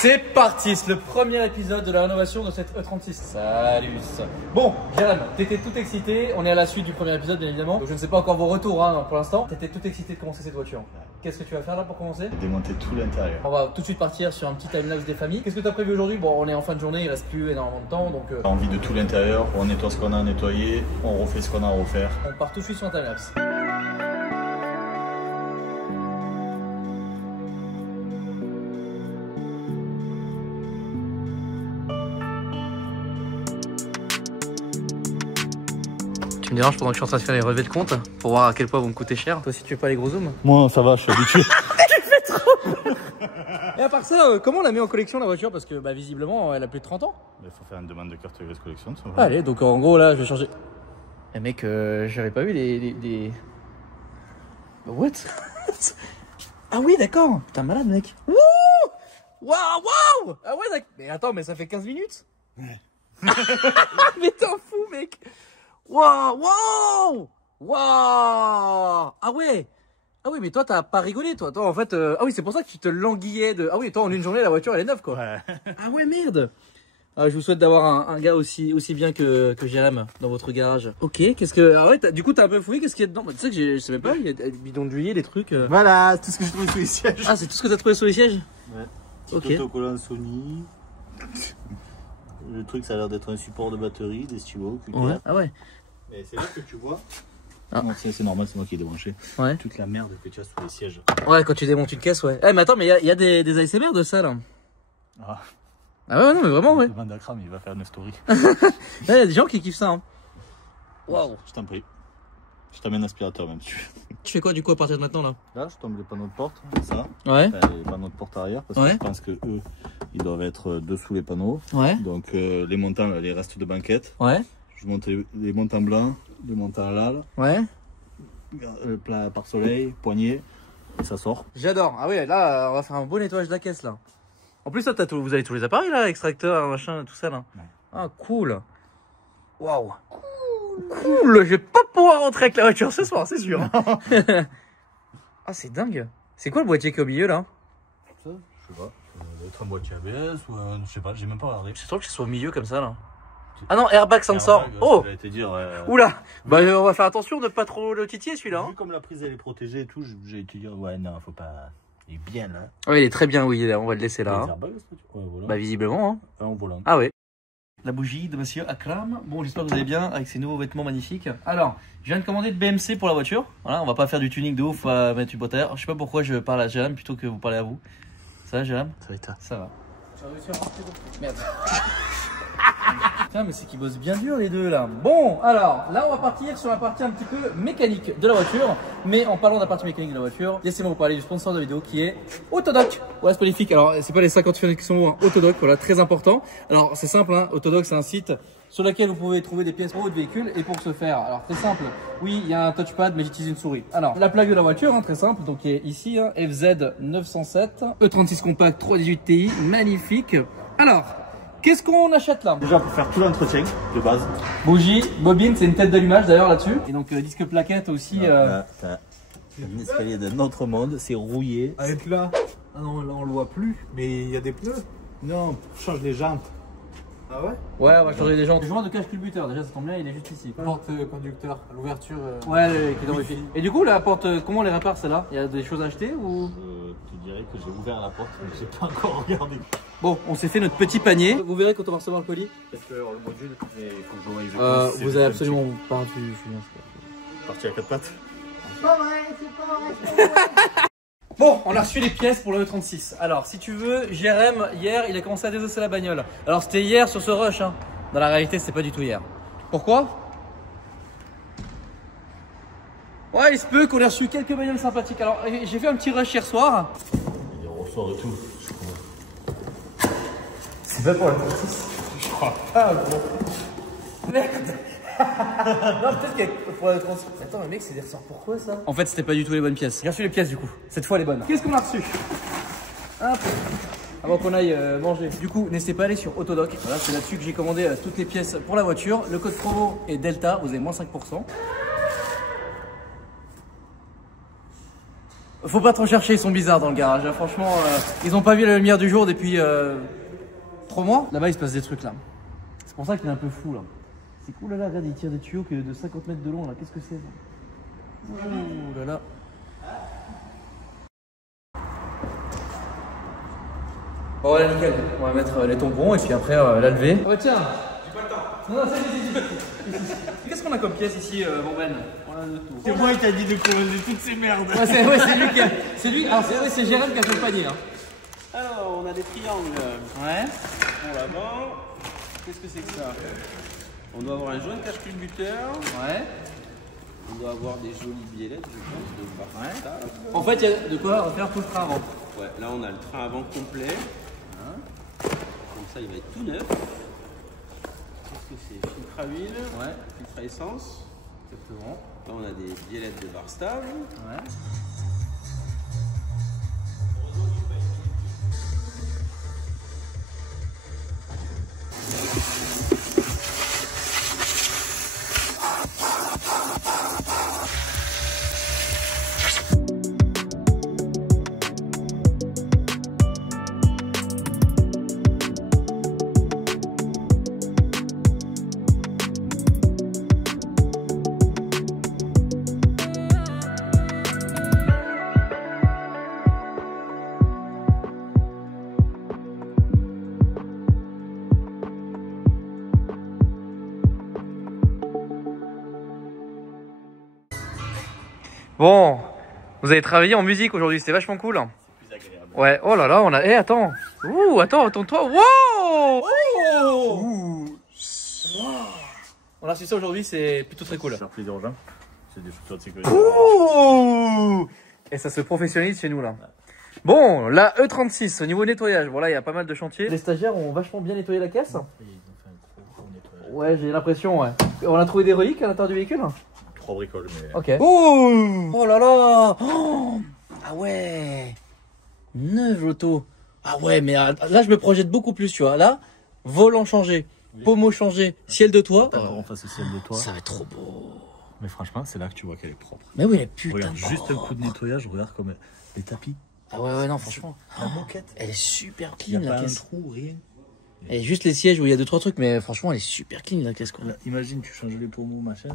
C'est parti, c'est le premier épisode de la rénovation de cette E36. Salut. Bon, Jérém, t'étais tout excité, on est à la suite du premier épisode bien évidemment. Donc, je ne sais pas encore vos retours hein, pour l'instant. T'étais tout excité de commencer cette voiture. Qu'est-ce que tu vas faire là pour commencer? Démonter tout l'intérieur. On va tout de suite partir sur un petit timelapse des familles. Qu'est-ce que tu as prévu aujourd'hui? Bon, on est en fin de journée, il reste plus énormément de temps donc... On vide de tout l'intérieur, on nettoie ce qu'on a à nettoyer, on refait ce qu'on a à refaire. On part tout de suite sur un timelapse. Tu me déranges pendant que je suis en train de faire les relevés de compte pour voir à quel point vont me coûter cher. Toi aussi tu veux pas les gros zooms? Moi ça va, je suis habitué. Tu fais trop. Et à part ça, comment on la met en collection la voiture? Parce que bah, visiblement elle a plus de 30 ans. Il faut faire une demande de carte grise collection. Allez, donc en gros là je vais changer. Eh mec, j'avais pas vu les... What? Ah oui d'accord. Putain malade mec. Wouh. Waouh. Ah ouais d'accord. Mais attends, mais ça fait 15 minutes. Ouais. Mais t'en fous mec. Waouh, waouh, waouh. Ah ouais. Ah oui, mais toi t'as pas rigolé toi. Toi en fait, ah oui, c'est pour ça que tu te languillais de. Ah oui, toi en une journée la voiture elle est neuve quoi. Ouais. Ah ouais merde. Ah, je vous souhaite d'avoir un gars aussi bien que Jérém dans votre garage. Ok, qu'est-ce que. Ah ouais, du coup t'as un peu fouillé, qu'est-ce qu'il y a dedans? Bah, tu sais que je sais même pas, il y a des bidons d'huile, des trucs. Voilà, tout ce que j'ai trouvé sous les sièges. Ah, c'est tout ce que t'as trouvé sous les sièges? Ouais. Ok. Autocollant Sony. Le truc ça a l'air d'être un support de batterie, des stylos. Ouais. Ah ouais. Et c'est là que tu vois. Ah. Non, c'est normal, c'est moi qui ai débranché. Ouais. Toute la merde que tu as sous les sièges. Ouais, quand tu démontes une caisse, ouais. Eh, mais attends, mais il y a des ASMR de ça là. Ah. Ah ouais, non, mais vraiment, ouais. Van Dakram, il va faire une story. Il y a des gens qui kiffent ça. Hein. Waouh. Je t'en prie. Je t'amène l'aspirateur même si tu veux. Tu fais quoi du coup à partir de maintenant là? Là, je tombe les panneaux de porte, ça. Ouais. Enfin, les panneaux de porte arrière, parce que je pense que eux, ils doivent être dessous les panneaux. Ouais. Donc les montants, les restes de banquette. Ouais. Je monte les montants blancs, les montants lal. Ouais. Plat par soleil, poignée, et ça sort. J'adore. Ah oui, là, on va faire un beau nettoyage de la caisse là. En plus, là, vous avez tous les appareils là, extracteur, machin, tout ça là. Ouais. Ah, cool. Waouh. Cool. Je vais pas pouvoir rentrer avec la voiture ce soir, c'est sûr. Ah, c'est dingue. C'est quoi le boîtier qui est au milieu là? Ça, je sais pas. Ça doit être un boîtier ABS ou je sais pas, j'ai même pas regardé. C'est trop que ce soit au milieu comme ça là. Ah non, airbag sensor. Oh. J'allais te dire. Oula. Bah, on va faire attention de pas trop le titiller celui-là. Vu comme la prise elle est protégée et tout, j'allais te dire ouais non, faut pas. Il est bien là. Oui, il est très bien, oui, on va le laisser là. Hein. Ouais, voilà. Bah, visiblement. Hein. En volant. Ah ouais. La bougie de monsieur Akram. Bon, j'espère que vous allez bien avec ces nouveaux vêtements magnifiques. Alors, je viens de commander de BMC pour la voiture. Voilà, on va pas faire du tuning de ouf, on va mettre du boîte à air. Je sais pas pourquoi je parle à Jérém plutôt que vous parlez à vous. Ça va, Jérém? Ça va et toi? Ça va. Tu as réussi à partir de... Merde. Putain, mais c'est qu'ils bossent bien dur les deux là. Bon, alors là on va partir sur la partie un petit peu mécanique de la voiture. Mais en parlant de la partie mécanique de la voiture, laissez-moi vous parler du sponsor de la vidéo qui est Autodoc. Voilà, c'est magnifique. Alors c'est pas les 50 fenêtres qui sont hauts, hein. Autodoc, voilà, très important. Alors c'est simple, hein. Autodoc c'est un site sur lequel vous pouvez trouver des pièces pour votre véhicule. Et pour ce faire, alors très simple, oui il y a un touchpad mais j'utilise une souris. Alors la plaque de la voiture, hein, très simple, donc qui est ici, hein, FZ 907, E36 compact 318 Ti, magnifique. Alors, qu'est-ce qu'on achète là? Déjà pour faire tout l'entretien de base. Bougie, bobine, c'est une tête d'allumage d'ailleurs là-dessus. Et donc disque plaquette aussi. Là, t'as un escalier d'un autre monde, c'est rouillé. Arrête là. Ah non, là on le voit plus. Mais il y a des pneus. Non, change les jantes. Ah ouais? Ouais, on va changer les jantes. Le joint de cache-culbuteur, déjà ça tombe bien, il est juste ici. Porte conducteur, l'ouverture. Ouais, qui est dans le fil. Et du coup, la porte, comment on les répare celle-là? Il y a des choses à acheter ou? Je te dirais que j'ai ouvert la porte, mais j'ai pas encore regardé. Bon, on s'est fait notre petit panier. Vous verrez quand on va recevoir le colis. Peut-être le module, mais il faut que je vois exactement. Vous avez absolument pas vu, Julien. Parti à quatre pattes. C'est pas vrai, c'est pas vrai, c'est pas vrai. Bon, on a reçu les pièces pour le E36. Alors, si tu veux, Jérém, hier, il a commencé à désosser la bagnole. Alors, c'était hier sur ce rush, hein. Dans la réalité, c'est pas du tout hier. Pourquoi? Ouais, il se peut qu'on ait reçu quelques bagnoles sympathiques. Alors, j'ai fait un petit rush hier soir. Il ressort et tout. C'est pas pour la 36. Je crois pas, gros. Merde. Non, peut-être que pour la 36. Attends, mais mec, c'est des ressorts. Pourquoi ça? En fait, c'était pas du tout les bonnes pièces. J'ai reçu les pièces du coup. Cette fois, les bonnes. Qu'est-ce qu'on a reçu? Hop. Avant qu'on aille manger. Du coup, n'hésitez pas à aller sur Autodoc. Voilà, c'est là-dessus que j'ai commandé toutes les pièces pour la voiture. Le code promo est Delta. Vous avez moins 5%. Faut pas trop chercher, ils sont bizarres dans le garage. Hein. Franchement, ils ont pas vu la lumière du jour depuis 3 mois. Là-bas, il se passe des trucs là. C'est pour ça qu'il est un peu fou là. C'est cool là, regarde, il tire des tuyaux de 50 mètres de long là. Qu'est-ce que c'est? Ouh là là. Bon, voilà, nickel. On va mettre les tampons et puis après la lever. Oh, tiens, j'ai pas le temps. Non, c'est. Qu'est-ce qu'on a comme pièce ici, mon Ben? On a de tout. C'est moi qui t'a dit de commander toutes ces merdes. Ouais, c'est lui qui a. C'est lui. Alors, c'est Jérôme qui a fait le panier. Hein. Alors, on a des triangles. Ouais. Pour l'avant. Qu'est-ce que c'est que ça? On doit avoir un jaune cache-culbuteur. Ouais. On doit avoir des jolies biellettes, je pense, de Ouais. ça. En fait, il y a de quoi refaire tout le train avant. Ouais, là on a le train avant complet. Hein. Comme ça, il va être tout neuf. Qu'est-ce que c'est? Filtre à huile. Ouais. Filtre à essence. Exactement. Là, on a des biellettes de Barstav. Ouais. Bon, vous avez travaillé en musique aujourd'hui, c'était vachement cool. C'est plus agréable. Ouais, oh là là, on a. Eh, attends. Ouh, attends-toi. Wow. Ouh. On a reçu ça aujourd'hui, c'est plutôt très cool. Faire plaisir aux gens. C'est des chaussures de sécurité. Ouh. Et ça se professionnalise chez nous là. Bon, la E36, au niveau nettoyage, bon là il y a pas mal de chantiers. Les stagiaires ont vachement bien nettoyé la caisse. Ils ont fait un gros nettoyage. Ouais, j'ai l'impression, ouais. On a trouvé des reliques à l'intérieur du véhicule. 3 bricoles, mais. Ok. Oh là là. Oh. Ah ouais. Neuf l'auto. Ah ouais, mais là je me projette beaucoup plus, tu vois. Là, volant changé, pommeau changé, ciel de toit. D'accord, on fasse le ciel de toit. Ça va être trop beau. Mais franchement, c'est là que tu vois qu'elle est propre. Mais oui, elle est putain Regarde, de juste un propre. coup de nettoyage, regarde comme les tapis. Ah ouais, non, franchement. La moquette. Elle est super Il n'y clean a la pas un caisse. trou, rien. Et juste les sièges où il y a 2-3 trucs, mais franchement, elle est super clean la caisse quoi. Là, imagine, tu changes les pommeaux, machin.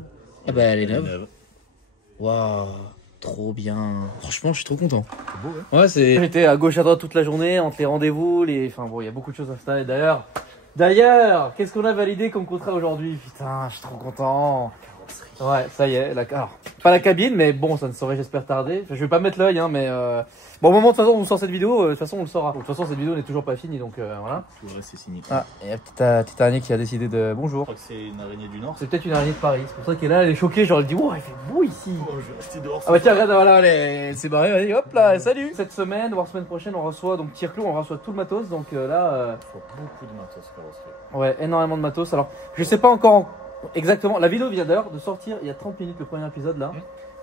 Ah bah elle est Elle est neuve. neuve. Waouh, trop bien. Franchement, je suis trop content. C'est beau, hein. Ouais, c'est. J'étais à gauche à droite toute la journée entre les rendez-vous, Enfin bon, il y a beaucoup de choses à faire. D'ailleurs, qu'est-ce qu'on a validé comme contrat aujourd'hui? Putain, je suis trop content. Ouais, ça y est. Alors, pas la cabine, mais bon, ça ne saurait, j'espère, tarder. Je vais pas mettre l'œil, hein, mais bon, au moment de toute façon où on sort cette vidéo, de toute façon on le saura. De toute façon, cette vidéo n'est toujours pas finie, donc voilà. Tout le reste, c'est signé. Ah, et la petite araignée qui a décidé de Je bonjour. crois que c'est une araignée du Nord. C'est peut-être une araignée de Paris. C'est pour ça qu'elle est là, elle est choquée. Genre, elle dit, wow, il fait beau ici. Oh, je vais rester dehors. Ah bah tiens, regarde, voilà, elle s'est barrée, allez, hop là, salut. Cette semaine, voire semaine prochaine, on reçoit donc Tirclou, on reçoit tout le matos, donc là, Il faut beaucoup de matos carrosserie. ouais, énormément de matos. Alors, je sais pas encore exactement, la vidéo vient d'ailleurs de sortir il y a 30 minutes, le premier épisode là.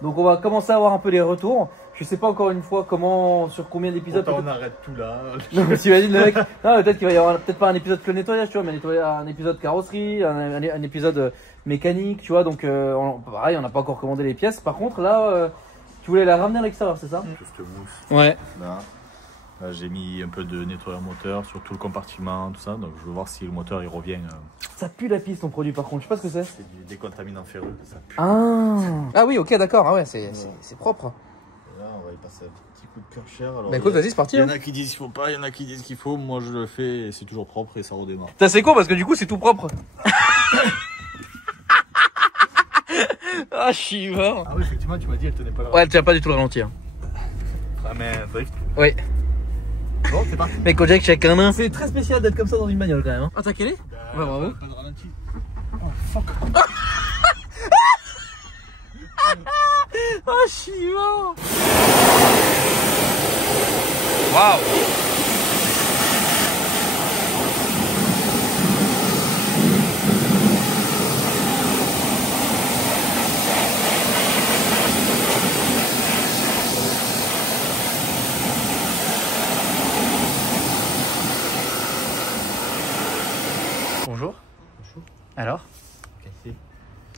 Donc on va commencer à avoir un peu les retours. Je sais pas encore une fois comment, sur combien d'épisodes. Autant on arrête tout là. Je me suis dit le mec, non, peut-être qu'il va y avoir peut-être pas un épisode que le nettoyage, tu vois, mais un épisode carrosserie, un épisode mécanique, tu vois. Donc pareil, on n'a pas encore commandé les pièces. Par contre là, tu voulais la ramener à l'extérieur, c'est ça? Juste mousse. Ouais. Là, j'ai mis un peu de nettoyeur moteur sur tout le compartiment, tout ça. Donc je veux voir si le moteur il revient. Ça pue la piste ton produit par contre, je sais pas ce que c'est. C'est du décontaminant ferreux que ça pue. Ah oui, ok, d'accord, ah ouais, c'est propre. Et là, on va y passer un petit coup de Kärcher. Alors, Bah écoute, vas-y, c'est parti. Il y en Hein. a qui disent qu'il faut pas, il y en a qui disent qu'il faut. Moi je le fais et c'est toujours propre et ça redémarre. Ça c'est con parce que du coup c'est tout propre. Ah, je suis mort. Ah oui, effectivement, tu m'as dit elle tenait pas là. Ouais, elle tient pas du tout le ralenti. Hein. Ah, mais un drift. Oui. Bon, c'est parti. Mais Kojak chacun main. C'est très spécial d'être comme ça dans une bagnole quand même. Hein. Ah, t'as quel est? Ouais, bravo. Pas de ralenti. Oh fuck. Ah, je suis mort. Waouh. Bonjour. Bonjour. Alors? Cassé.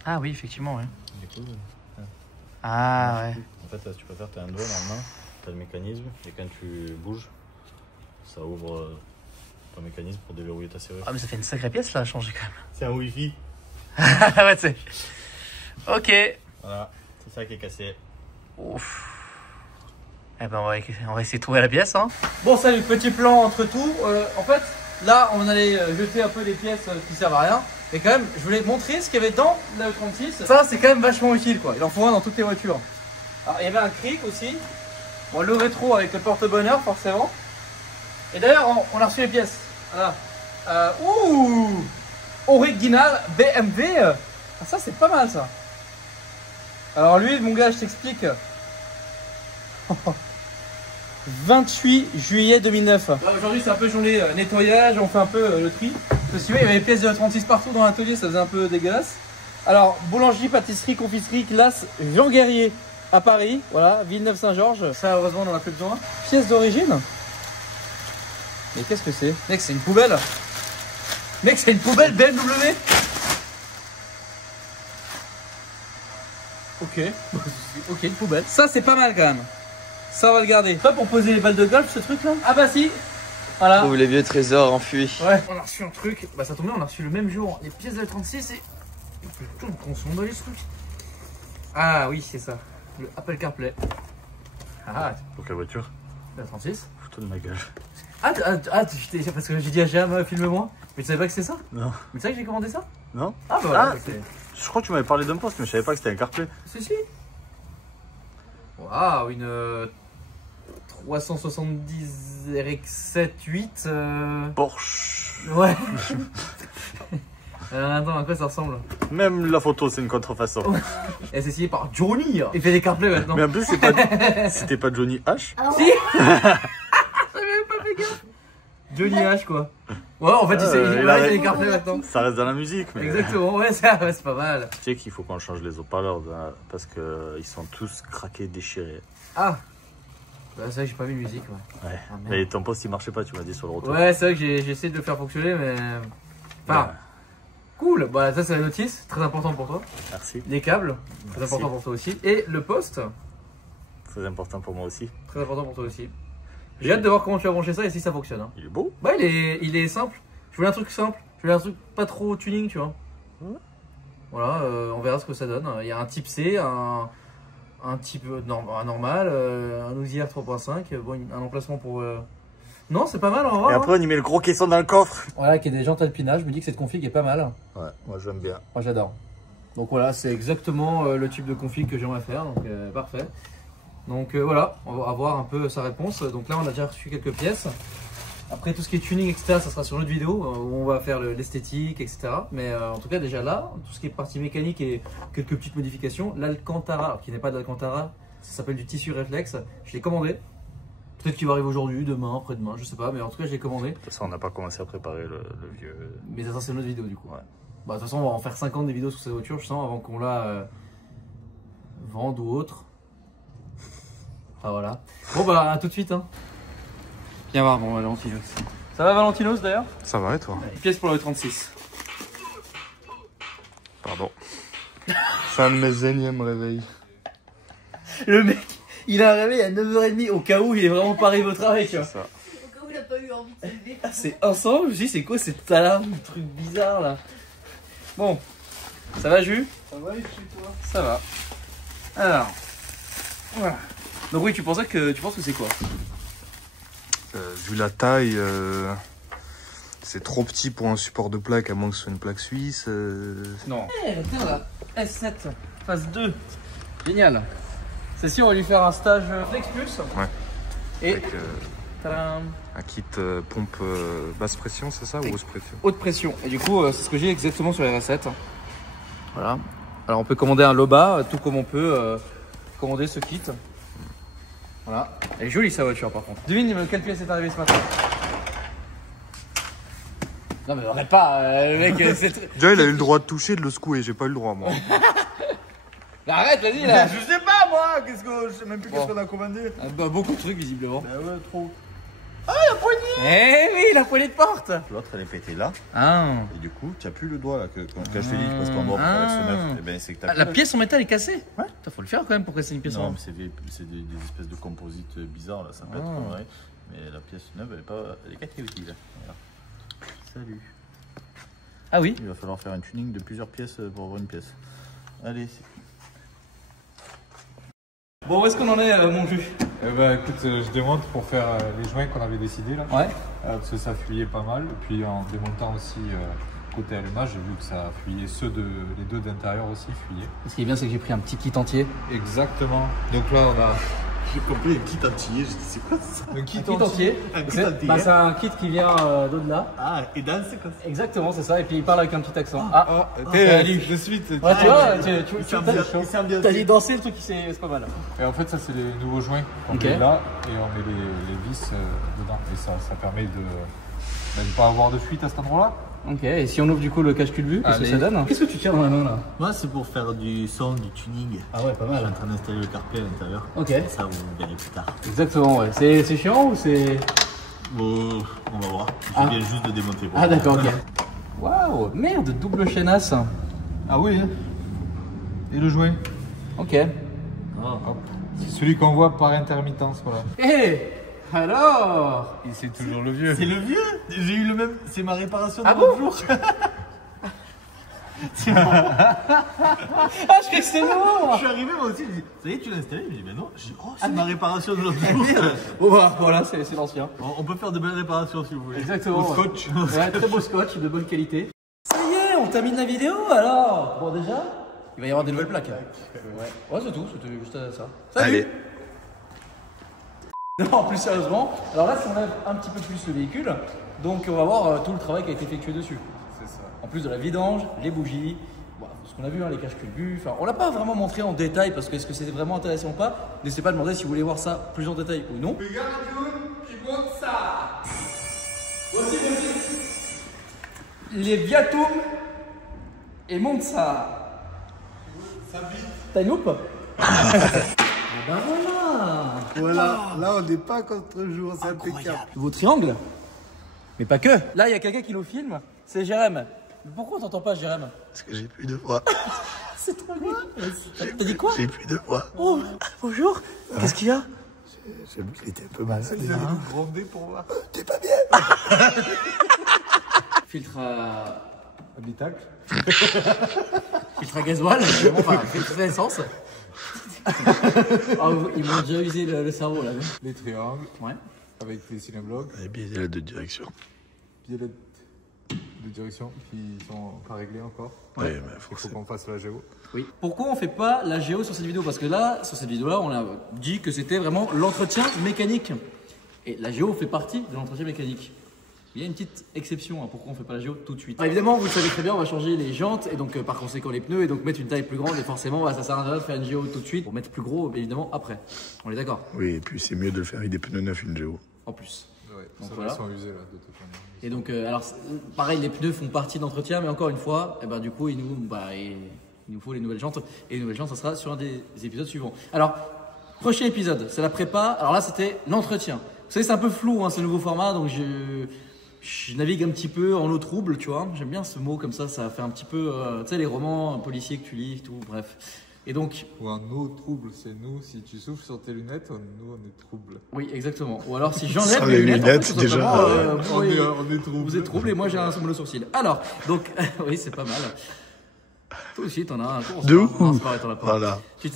Ah oui, effectivement, ouais. Du coup, Ah ouais. en fait, là, si tu préfères, t'as un doigt normalement. t'as le mécanisme et quand tu bouges, ça ouvre ton mécanisme pour déverrouiller ta serrure. Ah, mais ça fait une sacrée pièce là à changer quand même. C'est un Wi-Fi. Ouais, tu sais. Ok. Voilà, c'est ça qui est cassé. Ouf. Eh ben, on va essayer de trouver la pièce. Hein. Bon, salut, petit plan entre tout. En fait, là, on allait jeter un peu les pièces qui servent à rien. Et quand même, je voulais te montrer ce qu'il y avait dans la E36. Ça, c'est quand même vachement utile, quoi. Il en faut un dans toutes les voitures. Alors, il y avait un cric aussi. Bon, le rétro avec le porte-bonheur, forcément. Et d'ailleurs, on a reçu les pièces. Voilà. Ouh, original BMW. Ah, ça, c'est pas mal, ça. Alors, lui, mon gars, je t'explique. 28 juillet 2009. Aujourd'hui, c'est un peu journée nettoyage, on fait un peu le tri. Parce que il y avait des pièces de 36 partout dans l'atelier, ça faisait un peu dégueulasse. Alors, boulangerie, pâtisserie, confiserie, classe Jean Guerrier à Paris, voilà, Villeneuve-Saint-Georges. Ça, heureusement, on n'en a plus besoin. Pièce d'origine. Mais qu'est-ce que c'est? Mec, c'est une poubelle. Mec, c'est une poubelle BMW. Ok, ok, une poubelle. Ça, c'est pas mal quand même. Ça, on va le garder. Pas pour poser les balles de golf, ce truc là? Ah bah si. Voilà. Trouve les vieux trésors enfuis. Ouais. On a reçu un truc. Bah ça tombe bien, on a reçu le même jour les pièces de la 36 et... Putain, qu'on sont dans les trucs. Ah oui, c'est ça. Le Apple CarPlay. Ah, Pour quelle voiture? la 36. Fous-toi de ma gueule. Parce que j'ai dit à Jam, filme-moi. Mais tu savais pas que c'était ça? Non. Mais tu sais que j'ai commandé ça? Non? Ah bah voilà. Ah, je crois que tu m'avais parlé d'un poste, mais je savais pas que c'était un CarPlay. Si. Waouh, une 370 RX7 8. Porsche. Ouais. Attends, à quoi ça ressemble? Même la photo, c'est une contrefaçon. Et c'est signé par Johnny. Il fait des CarPlay maintenant. Mais en plus, c'est pas... c'était pas Johnny H. Si. J'avais pas fait gaffe. Johnny H quoi. Ouais, en fait, il fait des CarPlay maintenant. Ça reste dans la musique, mais... Exactement, ouais, c'est pas mal. Tu sais qu'il faut qu'on change les haut-parleurs parce qu'ils sont tous craqués, déchirés. Ah. Bah, c'est vrai que j'ai pas mis musique, ouais. Ouais. Ah, merde. Mais ton poste il marchait pas, tu m'as dit sur le retour. Ouais, c'est vrai que j'ai essayé de le faire fonctionner, mais. Enfin. Ouais. Cool. Bah, ça, c'est la notice. Très important pour toi. Merci. Les câbles. Très Merci. important pour toi aussi. Et le poste. Très important pour moi aussi. Très important pour toi aussi. J'ai hâte de voir comment tu vas brancher ça et si ça fonctionne. Hein. Il est beau. Bah, il est simple. Je voulais un truc simple. Je voulais un truc pas trop tuning, tu vois. Ouais. Voilà, on verra ce que ça donne. Il y a un type C, un type normal, un Ouzier 3.5, bon, un emplacement pour... Non, c'est pas mal en vrai. Et après on y met le gros caisson dans le coffre. Voilà, qui est des jantes alpinage. Je me dis que cette config est pas mal. Ouais, moi j'aime bien. Moi j'adore. Donc voilà, c'est exactement le type de config que j'aimerais faire. Donc parfait. Donc voilà, on va avoir un peu sa réponse. Donc là, on a déjà reçu quelques pièces. Après, tout ce qui est tuning, etc., ça sera sur notre vidéo où on va faire l'esthétique, etc. Mais en tout cas, déjà là, tout ce qui est partie mécanique et quelques petites modifications, l'Alcantara, qui n'est pas de l'Alcantara, ça s'appelle du tissu réflexe. Je l'ai commandé. Peut-être qu'il va arriver aujourd'hui, demain, après-demain, je sais pas. Mais en tout cas, je l'ai commandé. De toute façon, on n'a pas commencé à préparer le vieux. Mais ça sera sur notre vidéo du coup. Ouais. Bah, de toute façon, on va en faire 50 des vidéos sur cette voiture, je sens, avant qu'on la vende ou autre. Enfin voilà. Bon bah, à tout de suite. Hein. Viens voir, bon, Valentinos. Ça va, Valentinos d'ailleurs? Ça va et toi? Une pièce pour le 36. Pardon. C'est un de mes énièmes réveils. Le mec, il a un réveil à 9h30 au cas où il est vraiment pas arrivé au travail, tu vois. C'est ça. Au cas où il a pas eu envie de se lever. Ah, c'est ensemble, je me dis, c'est quoi cette alarme, ce truc bizarre là? Bon, ça va, Jus? Ça va, chez toi? Ça va. Alors, voilà. Donc oui, tu penses que c'est quoi? Vu la taille, c'est trop petit pour un support de plaque, à moins que ce soit une plaque suisse. Non. Tiens là, S7, phase 2. Génial. Celle-ci, on va lui faire un stage Flex Plus. Ouais. Et Avec tadam, un kit pompe basse pression, c'est ça, ou haute pression? haute pression. Et du coup, c'est ce que j'ai exactement sur les RS7. Voilà. Alors, on peut commander un Loba, tout comme on peut commander ce kit. Voilà. Elle est jolie sa voiture par contre. Devine quelle pièce est arrivée ce matin. Non mais arrête pas, le mec c'est... Déjà, il a eu le droit de toucher, de le secouer, j'ai pas eu le droit, moi. Arrête, vas-y là. Je sais pas moi, je sais même plus Bon. qu'est-ce qu'on a commandé. Bah, beaucoup de trucs visiblement. Bah ouais, trop. Ah la poignée. Eh oui, la poignée de porte. L'autre, elle est pétée là. Ah. Et du coup, tu n'as plus le doigt là. Quand je te dis, parce qu'on doit avec ce neuf, eh ben, c'est que tu as La pièce en métal est cassée. Ouais. Putain, faut le faire quand même pour casser une pièce Non, en mais c'est des espèces de composites bizarres là, ça peut être vrai. Mais la pièce neuve, elle est cassée aussi là. Voilà. Salut. Ah oui. Il va falloir faire un tuning de plusieurs pièces pour avoir une pièce. Allez, c'est... Bon, où est-ce qu'on en est, mon jus? Écoute, je démonte pour faire les joints qu'on avait décidé là. Ouais. Parce que ça fuyait pas mal. Et puis en démontant aussi côté allumage, j'ai vu que ça fuyait. Les deux d'intérieur aussi fuyaient. Ce qui est bien, c'est que j'ai pris un petit kit entier. Exactement. Donc là, on a J'ai compris un kit entier, je dis c'est quoi ça? un kit Kit entier. Un kit C'est entier. c'est un kit qui vient d'au-delà. Ah, et Dan, c'est comme ça. Exactement, c'est ça. Et puis il parle avec un petit accent. Ah, salut. De suite. ouais, tu vois, Il s'est bien t'as dit danser le truc, c'est pas mal. Et en fait, ça, c'est les nouveaux joints qu'on Ok. met là et on met les vis dedans. Et ça permet de ne pas avoir de fuite à cet endroit-là. Ok, et si on ouvre du coup le cache culbu, qu'est-ce que Allez. ça donne? Qu'est-ce que tu tiens dans la main là? Moi, c'est pour faire du son, du tuning. Ah ouais, pas Je suis mal. en train d'installer le carpet à l'intérieur. Ok. Et ça, vous verrez plus tard. Exactement, ouais. C'est chiant ou c'est. Bon, on va voir. Je Ah. viens juste de démonter. pour Ah moi. d'accord, ok. Waouh, merde, double chaînasse. Ah oui, hein. Et le joint. Ok. Hop. C'est celui qu'on voit par intermittence, voilà. Hé alors? Et c'est toujours le vieux. C'est le vieux. J'ai eu le même. C'est ma réparation de Ah l'autre bon jour. Ah, je croyais que c'était Je nouveau. suis arrivé moi aussi. Je dis, ça y est, tu l'as installé? Je dis, ben non. Je dis, oh, c'est ma réparation de l'autre jour. Bon bah voilà, c'est l'ancien. On peut faire de belles réparations si vous voulez. Exactement. Au ouais. scotch. Ouais, très beau scotch, de bonne qualité. Ça y est, on termine la vidéo alors. Bon déjà, il va y avoir des nouvelles plaques. Ouais, c'est tout, c'était juste ça. Salut. Allez. Non, plus sérieusement, alors là, si on lève un petit peu plus le véhicule, donc on va voir tout le travail qui a été effectué dessus. C'est ça. En plus de la vidange, les bougies, bon, ce qu'on a vu, hein, les caches culbus, enfin, on l'a pas vraiment montré en détail parce que est-ce que c'était vraiment intéressant ou pas. N'hésitez pas à demander si vous voulez voir ça plus en détail ou non. Regarde qui monte ça. Voici les Viatum et Monza. T'as une loupe? Ah bah voilà. Voilà. Là, on n'est pas contre jour. C'est impeccable. Vos triangles. Mais pas que. Là, il y a quelqu'un qui nous filme, c'est Jérém. Mais pourquoi on t'entend pas, Jérém? Parce que j'ai plus de voix. C'est trop bien. T'as dit quoi? J'ai plus de voix. Oh, bonjour. Qu'est-ce qu'il y a? J'étais un peu malade. Gronder pour voir. T'es pas bien. Filtre à... Habitacle. filtre à gasoil, vraiment pas. Filtre à essence. Oh, ils m'ont déjà usé le cerveau là. Les triangles Ouais. avec les cinéblocs. Et puis il y a de direction. Pilotes de direction qui sont pas réglés encore. Ouais, mais Il faut forcément. qu'on fasse la géo. Oui. Pourquoi on fait pas la géo sur cette vidéo? Parce que là, sur cette vidéo-là, on a dit que c'était vraiment l'entretien mécanique. Et la géo fait partie de l'entretien mécanique. Il y a une petite exception, hein, pourquoi on fait pas la géo tout de suite. Évidemment, vous le savez très bien, on va changer les jantes et donc par conséquent les pneus et donc mettre une taille plus grande et forcément ça sert à rien de faire une géo tout de suite pour mettre plus gros évidemment après. On est d'accord? Oui, et puis c'est mieux de le faire avec des pneus neufs, une géo. En plus. Ouais, Donc ça voilà. ils sont usés là de toute manière. Et donc alors pareil, les pneus font partie d'entretien mais encore une fois, du coup il nous faut les nouvelles jantes et les nouvelles jantes ça sera sur un des épisodes suivants. Alors prochain épisode, c'est la prépa. Alors là c'était l'entretien. Vous savez c'est un peu flou hein, ce nouveau format donc je navigue un petit peu en eau trouble, tu vois. J'aime bien ce mot comme ça fait un petit peu, tu sais, les romans policiers que tu lis, tout, bref. Et donc, Ou un eau trouble, c'est nous. Si tu souffles sur tes lunettes, nous on est trouble. oui, exactement. Ou alors si j'enlève Sans mes les lunettes, en lunettes, fait, tout déjà, simplement, on est trouble. vous êtes trouble et moi j'ai un symbole au sourcil. Alors, donc, oui, c'est pas mal. Toi aussi, t'en as un. De Non, ouf. c'est pareil, t'en as pas. Voilà. Tu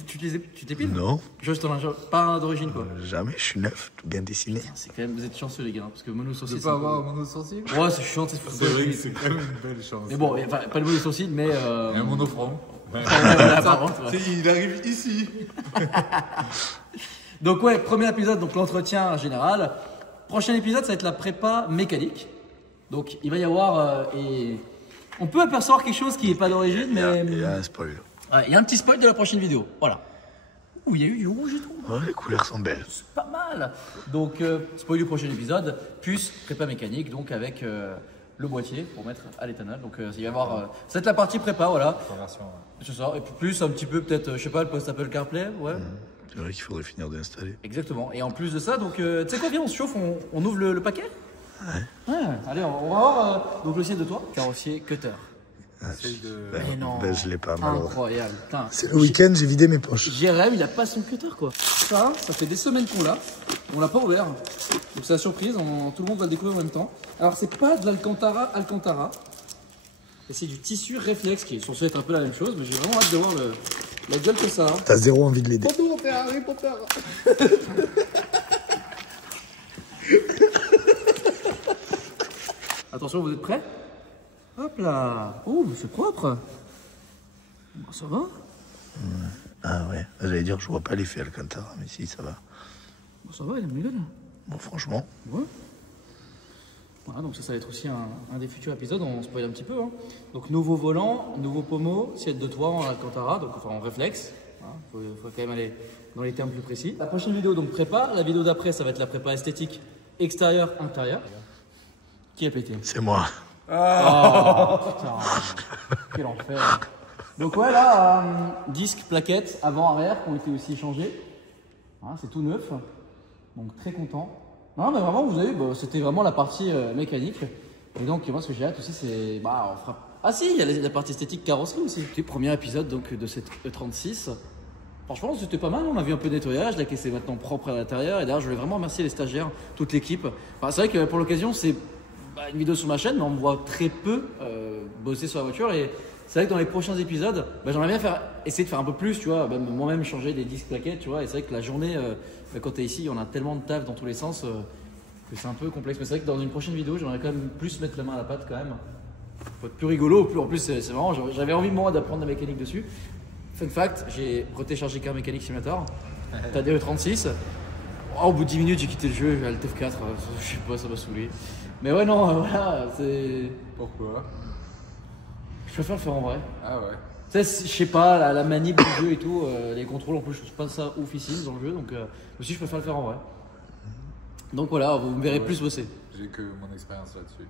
t'épiles? Non, Juste t'en as pas d'origine, quoi. jamais, je suis neuf, tout bien dessiné. C'est quand même, vous êtes chanceux, les gars, hein, parce que mono De sourcil. pas avoir un mono sourcil. Ouais, c'est chiant, c'est C'est vrai que c'est quand même une belle chance. Mais bon, enfin, pas le mono sourcil, mais. Et un monofront. Voilà, par contre, ouais. Il arrive ici. Donc ouais, premier épisode, donc l'entretien général. Prochain épisode, ça va être la prépa mécanique. Donc il va y avoir et on peut apercevoir quelque chose qui n'est pas d'origine, mais Il y a un spoil. ouais, il y a un petit spoil de la prochaine vidéo. Voilà. Ouh, il y a eu du rouge et tout. Ouais, les couleurs sont belles. C'est pas mal. Donc spoil du prochain épisode, plus prépa mécanique, donc avec le boîtier pour mettre à l'éthanol. Donc il va y avoir ça va être la partie prépa, voilà. Conversion. C'est ça. Et puis plus un petit peu peut-être, je sais pas, le post Apple CarPlay, ouais. C'est vrai qu'il faudrait finir d'installer. Exactement. Et en plus de ça, donc, tu sais quoi, viens, on se chauffe, on ouvre le paquet. Ouais, allez, on va voir donc le site de toi. Carrossier cutter. Mais non. Ben, je l'ai pas, malheureusement. Incroyable. Putain. C'est le week-end, j'ai vidé mes poches. Jérém, il a pas son cutter quoi. Ça fait des semaines qu'on l'a. On l'a pas ouvert. Donc c'est la surprise, tout le monde va le découvrir en même temps. Alors c'est pas de l'Alcantara. Et c'est du tissu réflexe qui est censé être un peu la même chose, mais j'ai vraiment hâte de voir la gueule que ça a. T'as zéro envie de l'aider. Bonjour, on fait Harry Potter. Attention, vous êtes prêts? Hop là. Oh, c'est propre. Bon, ça va? Ah ouais, j'allais dire, je vois pas l'effet Alcantara, mais si, ça va. Bon, ça va, il est mieux là. Bon, franchement. Ouais. Voilà, donc ça va être aussi un des futurs épisodes, on spoil un petit peu. Hein. Donc nouveau volant, nouveau pommeau, siège de toit en Alcantara, donc enfin en réflexe. Il faut quand même aller dans les termes plus précis. La prochaine vidéo, donc prépa. La vidéo d'après, ça va être la prépa esthétique extérieur, intérieur. Qui a pété? C'est moi. Oh putain, quel enfer. Donc ouais là, disque, plaquettes, avant, arrière qui ont été aussi échangés. Hein, c'est tout neuf, donc très content. Non mais vraiment vous avez, c'était vraiment la partie mécanique. Et donc moi ce que j'ai hâte aussi c'est, on fera... Ah si, il y a la partie esthétique carrosserie aussi. Le premier épisode donc de cette E36. Franchement c'était pas mal, on a vu un peu de nettoyage, la caisse est maintenant propre à l'intérieur. Et d'ailleurs je voulais vraiment remercier les stagiaires, toute l'équipe. Enfin, c'est vrai que pour l'occasion c'est une vidéo sur ma chaîne, mais on me voit très peu bosser sur la voiture. Et c'est vrai que dans les prochains épisodes, j'aimerais bien essayer de faire un peu plus, tu vois, moi-même changer des disques plaquettes, tu vois. Et c'est vrai que la journée, quand tu es ici, on a tellement de taf dans tous les sens que c'est un peu complexe. Mais c'est vrai que dans une prochaine vidéo, j'aimerais quand même plus mettre la main à la pâte quand même. Faut être plus rigolo, en plus c'est marrant, j'avais envie moi d'apprendre la mécanique dessus. Fun fact, j'ai retéchargé Car Mécanique Simulator, t'as des E36. Oh, au bout de 10 minutes, j'ai quitté le jeu, Alt F4, je sais pas, ça m'a saoulé. Mais ouais, non, voilà, c'est. Pourquoi? Je préfère le faire en vrai. Ah ouais. Tu sais, je sais pas, la manip du jeu et tout, les contrôles en plus, je trouve pas ça oufissime dans le jeu, donc aussi je préfère le faire en vrai. Donc voilà, vous me verrez plus bosser. J'ai que mon expérience là-dessus.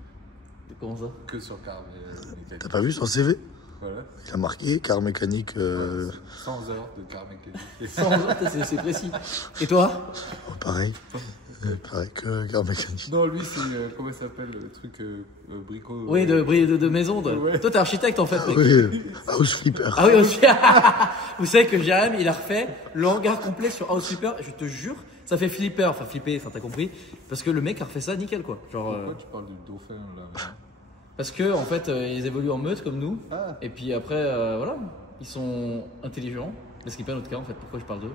Comment ça? Que sur Car Mécanique. T'as pas vu son CV? Voilà. Il a marqué car mécanique. 100 heures de Car Mécanique. 100 heures, c'est précis. Et toi? Pareil. Pareil que car mécanique. Non, lui, c'est. Comment ça s'appelle le truc bricot? Oui, de maison. Ouais. Toi, t'es architecte en fait, mec. Oui, House Flipper. Ah oui, aussi. Vous savez que Jérém, il a refait le hangar complet sur House Flipper. Et je te jure, ça fait flipper, enfin flipper, enfin t'as compris. Parce que le mec a refait ça nickel, quoi. Genre, Pourquoi tu parles du dauphin là? parce que en fait, ils évoluent en meute comme nous. Ah. Et puis après, voilà, ils sont intelligents. Mais ce qui n'est pas notre cas en fait. Pourquoi je parle d'eux?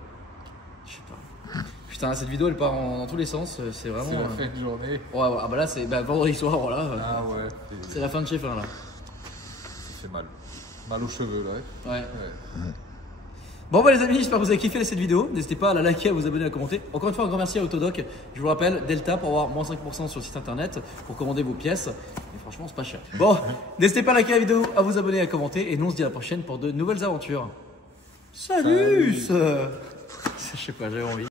Je sais pas. Putain, cette vidéo elle part dans tous les sens. C'est vraiment. C'est la fin de journée. Ouais, ah bah là, c'est vendredi soir, voilà. Ah ouais. C'est la fin de chez fin là. Ça fait mal. Mal aux cheveux là. Ouais. Ouais. Bon bah les amis, j'espère que vous avez kiffé cette vidéo. N'hésitez pas à la liker, à vous abonner, à commenter. Encore une fois, un grand merci à Autodoc. Je vous rappelle, Delta pour avoir moins 5% sur le site internet pour commander vos pièces. Et franchement, c'est pas cher. Bon, n'hésitez pas à liker la vidéo, à vous abonner, à commenter. Et nous, on se dit à la prochaine pour de nouvelles aventures. Salut. Je sais pas, j'avais envie.